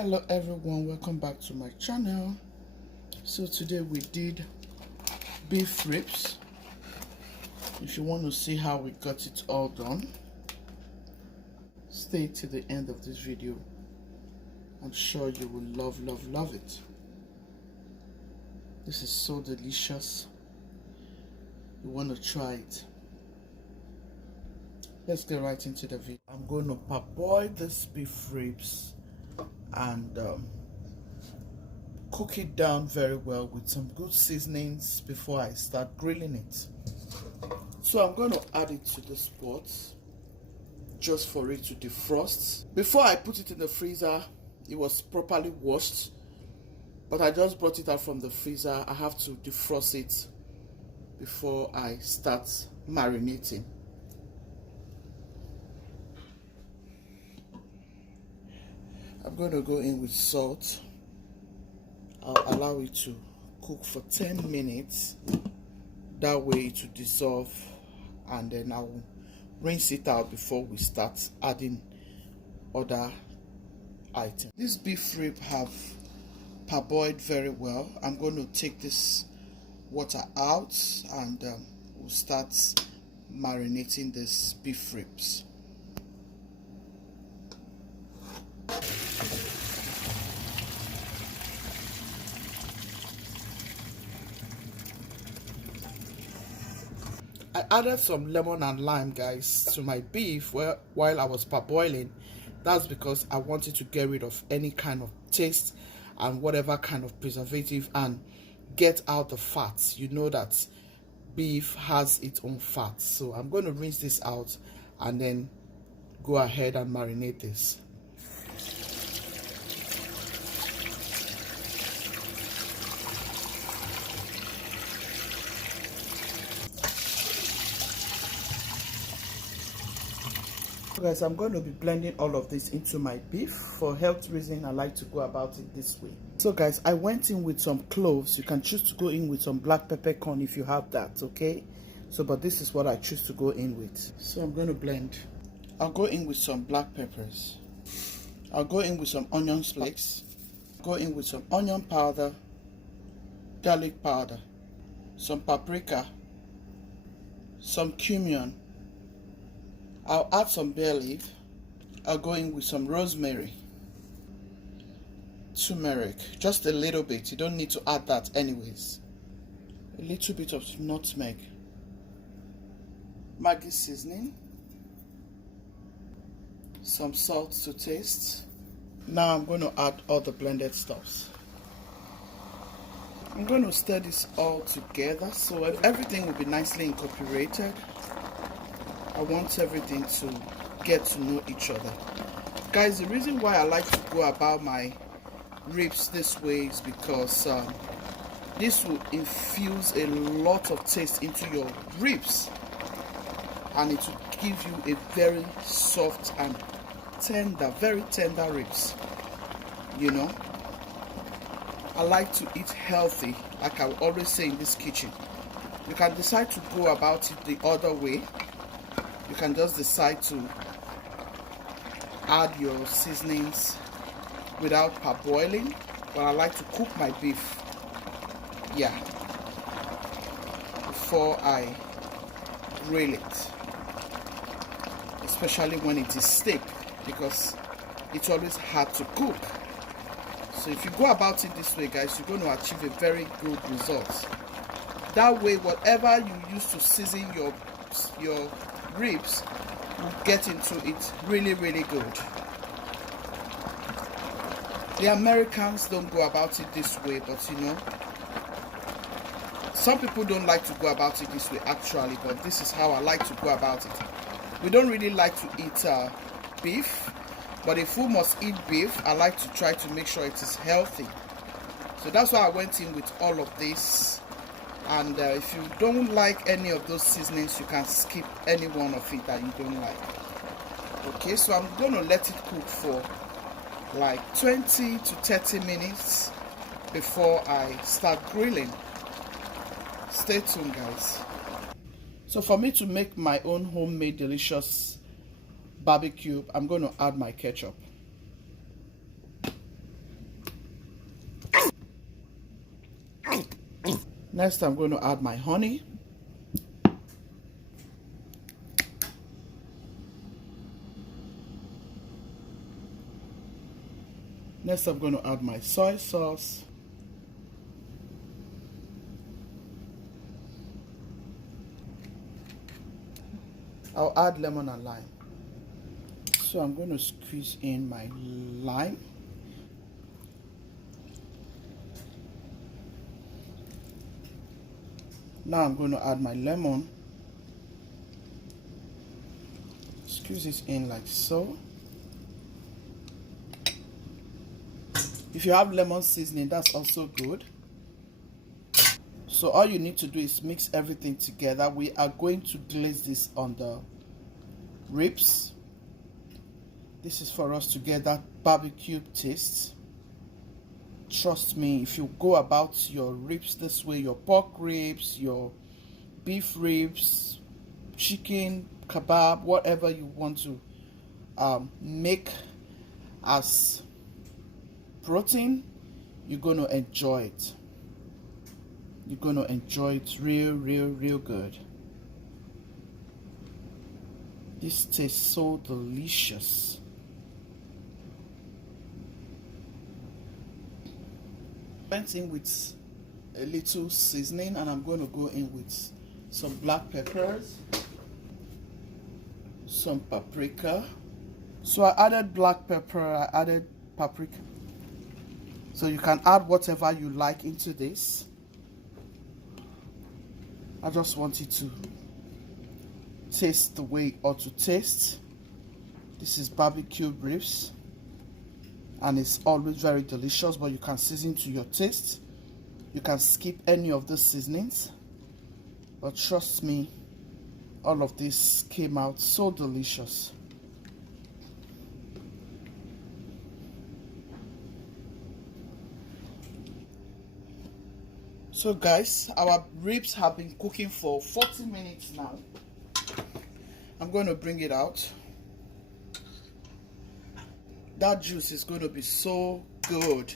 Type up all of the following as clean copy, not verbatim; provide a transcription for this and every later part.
Hello everyone, welcome back to my channel. So today we did beef ribs. If you want to see how we got it all done, stay to the end of this video. I'm sure you will love it. This is so delicious. You want to try it. Let's get right into the video. I'm going to parboil this beef ribs and cook it down very well with some good seasonings before I start grilling it. So I'm going to add it to this pot just for it to defrost. Before I put it in the freezer, it was properly washed, but I just brought it out from the freezer. I have to defrost it before I start marinating. I'm going to go in with salt. I'll allow it to cook for 10 minutes. That way it will dissolve, and then I will rinse it out before we start adding other items. This beef rib have parboiled very well. I'm going to take this water out and we'll start marinating this beef ribs. I added some lemon and lime, guys, to my beef while I was parboiling. That's because I wanted to get rid of any kind of taste and whatever kind of preservative and get out the fats. You know that beef has its own fat. So I'm going to rinse this out and then go ahead and marinate this. Guys, I'm going to be blending all of this into my beef. For health reasons, I like to go about it this way. So guys, I went in with some cloves. You can choose to go in with some black peppercorn if you have that, okay? So, but this is what I choose to go in with. So I'm going to blend. I'll go in with some black peppers. I'll go in with some onion flakes. Go in with some onion powder, garlic powder, some paprika, some cumin. I'll add some bay leaf. I'll go in with some rosemary, turmeric, just a little bit. You don't need to add that anyways. A little bit of nutmeg, Maggi seasoning, some salt to taste. Now I'm going to add all the blended stuffs. I'm going to stir this all together so everything will be nicely incorporated. I want everything to get to know each other. Guys, the reason why I like to go about my ribs this way is because this will infuse a lot of taste into your ribs, and it will give you a very soft and tender, very tender ribs. You know, I like to eat healthy, like I always say in this kitchen. You can decide to go about it the other way. You can just decide to add your seasonings without parboiling, but I like to cook my beef, before I grill it, especially when it is steak, because it's always hard to cook. So if you go about it this way, guys, you're going to achieve a very good result. That way, whatever you use to season your ribs will get into it really good. The Americans don't go about it this way, but you know, some people don't like to go about it this way actually, but this is how I like to go about it. We don't really like to eat beef, but if we must eat beef, I like to try to make sure it is healthy. So that's why I went in with all of this. And if you don't like any of those seasonings, you can skip any one of it that you don't like. Okay, so I'm going to let it cook for like 20 to 30 minutes before I start grilling. Stay tuned, guys. So for me to make my own homemade delicious barbecue, I'm going to add my ketchup. Next, I'm going to add my honey. Next, I'm going to add my soy sauce. I'll add lemon and lime. So I'm going to squeeze in my lime. Now I'm going to add my lemon. Squeeze it in like so. If you have lemon seasoning, that's also good. So all you need to do is mix everything together. We are going to glaze this on the ribs. This is for us to get that barbecue taste. Trust me, if you go about your ribs this way, your pork ribs, your beef ribs, chicken, kebab, whatever you want to make as protein, you're going to enjoy it. You're going to enjoy it real good. This tastes so delicious. Went in with a little seasoning, and I'm going to go in with some black peppers, some paprika. So I added black pepper, I added paprika. So you can add whatever you like into this. I just want it to taste the way it ought to taste. This is barbecue ribs, and it's always very delicious, but you can season to your taste. You can skip any of the seasonings, but trust me, all of this came out so delicious. So guys, our ribs have been cooking for 40 minutes now. I'm going to bring it out. That juice is going to be so good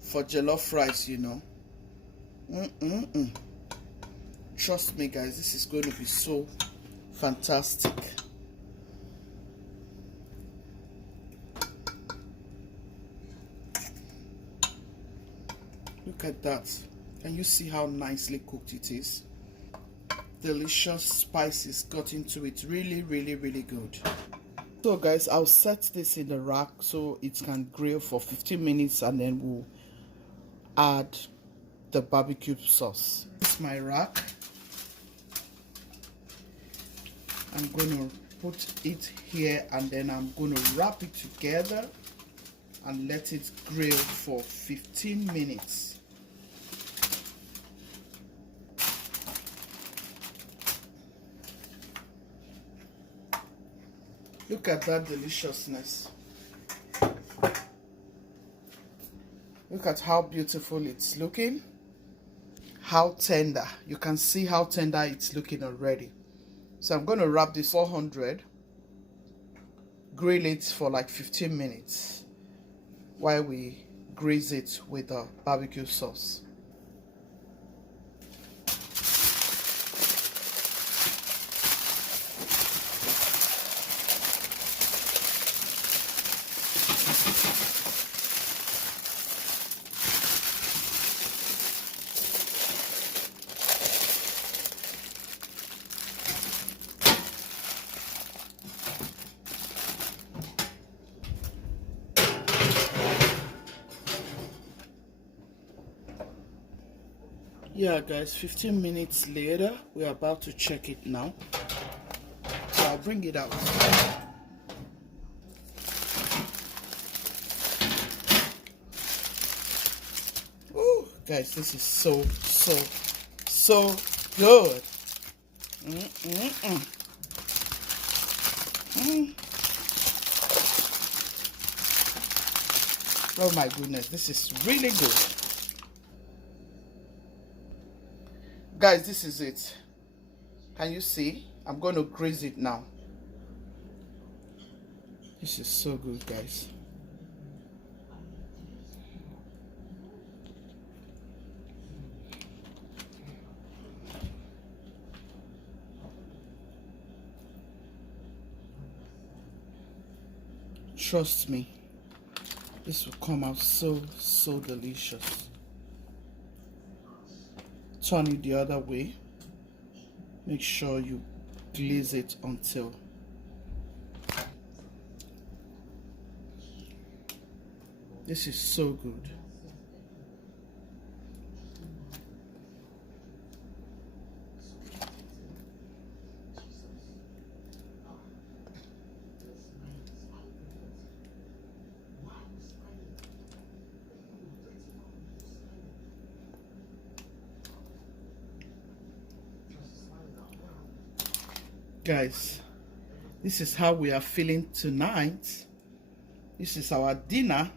for jollof rice, you know. Trust me guys, this is going to be so fantastic. Look at that. Can you see how nicely cooked it is? Delicious spices got into it. Really good. So guys, I'll set this in the rack so it can grill for 15 minutes, and then we'll add the barbecue sauce. This is my rack. I'm going to put it here, and then I'm going to wrap it together and let it grill for 15 minutes. Look at that deliciousness. Look at how beautiful it's looking. How tender. You can see how tender it's looking already. So I'm going to wrap this 400. Grill it for like 15 minutes while we grease it with the barbecue sauce. Yeah guys, 15 minutes later, we're about to check it now. So I'll bring it out. Oh guys, this is so good. Oh my goodness, this is really good. Guys, this is it. Can you see? I'm going to grease it now. This is so good, guys. Trust me, this will come out so delicious. Turn it the other way. Make sure you glaze it until this is so good. Guys, this is how we are feeling tonight. This is our dinner.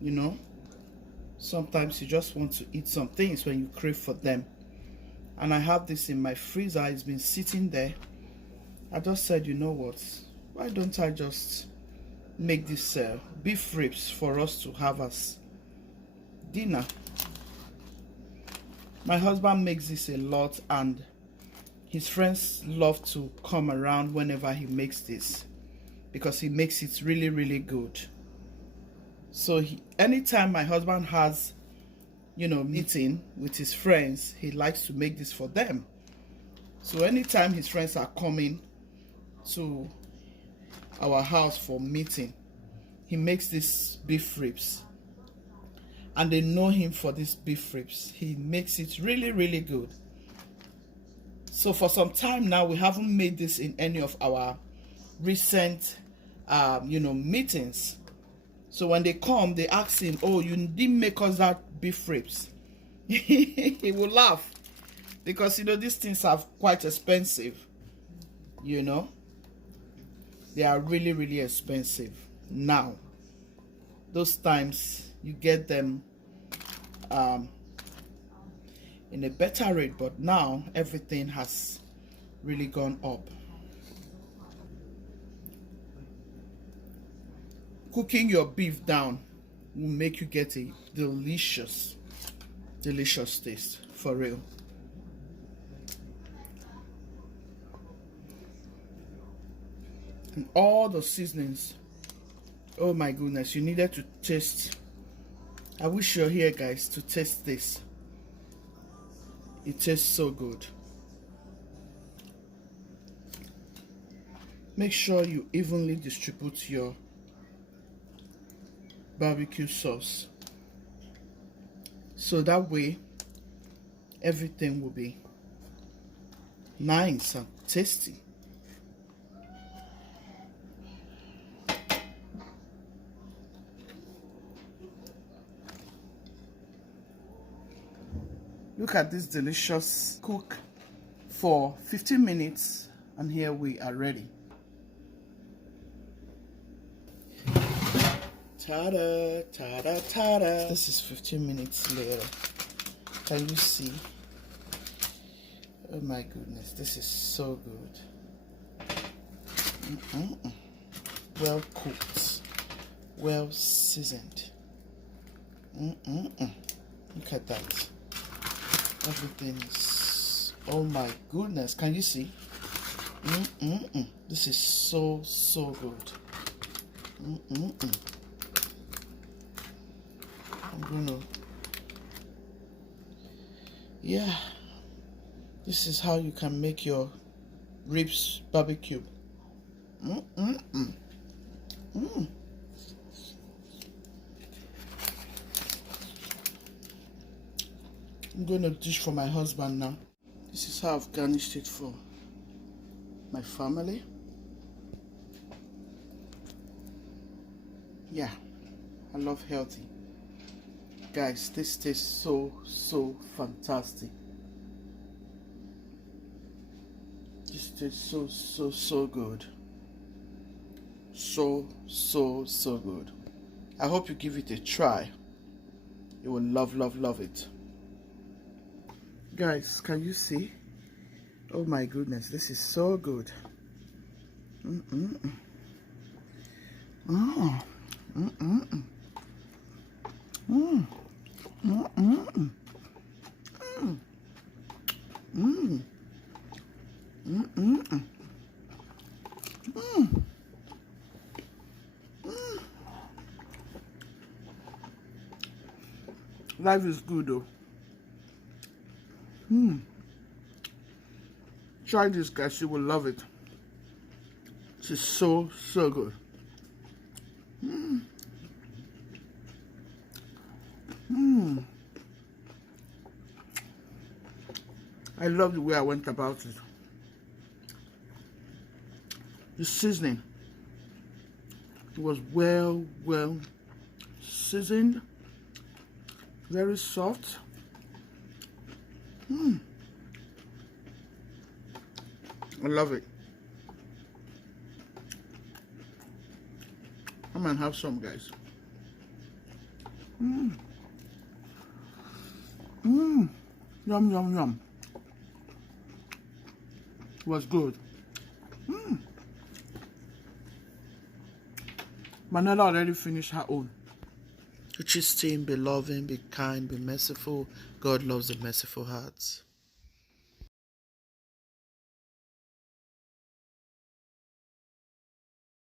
You know, sometimes you just want to eat some things when you crave for them. And I have this in my freezer. It's been sitting there. I just said, you know what, why don't I just make this beef ribs for us to have as dinner. My husband makes this a lot, and his friends love to come around whenever he makes this because he makes it really good. So anytime my husband has, you know, meeting with his friends, he likes to make this for them. So anytime his friends are coming to our house for meeting, he makes this beef ribs, and they know him for this beef ribs. He makes it really good. So for some time now, we haven't made this in any of our recent you know, meetings. So when they come, they ask him, oh, you didn't make us that beef ribs. He will laugh because, you know, these things are quite expensive. You know, they are really expensive. Now, those times you get them in a better rate, but now everything has really gone up. Cooking your beef down will make you get a delicious taste, for real. And all the seasonings, oh my goodness, you needed to taste. I wish you're here, guys, to taste this. It tastes so good. Make sure you evenly distribute your barbecue sauce, so that way everything will be nice and tasty. Look at this delicious cook for 15 minutes, and here we are ready. Ta-da, ta-da, ta-da. This is 15 minutes later. Can you see? Oh my goodness, this is so good. Well cooked, well seasoned. Look at that. Everything is, oh my goodness, can you see? This is so good. I'm gonna, yeah, this is how you can make your ribs barbecue. I'm gonna dish for my husband now. This is how I've garnished it for my family. Yeah, I love healthy. Guys, this tastes so fantastic. This tastes so good. So good. I hope you give it a try. You will love it. Guys, can you see? Oh my goodness, this is so good. Life is good though. Try this, guys. You will love it. This is so good. I love the way I went about it. The seasoning, it was well seasoned, very soft. I love it. I'm gonna have some, guys. Yum, yum, yum. It was good. Manella already finished her own. Uchi's team, be loving, be kind, be merciful. God loves the merciful hearts.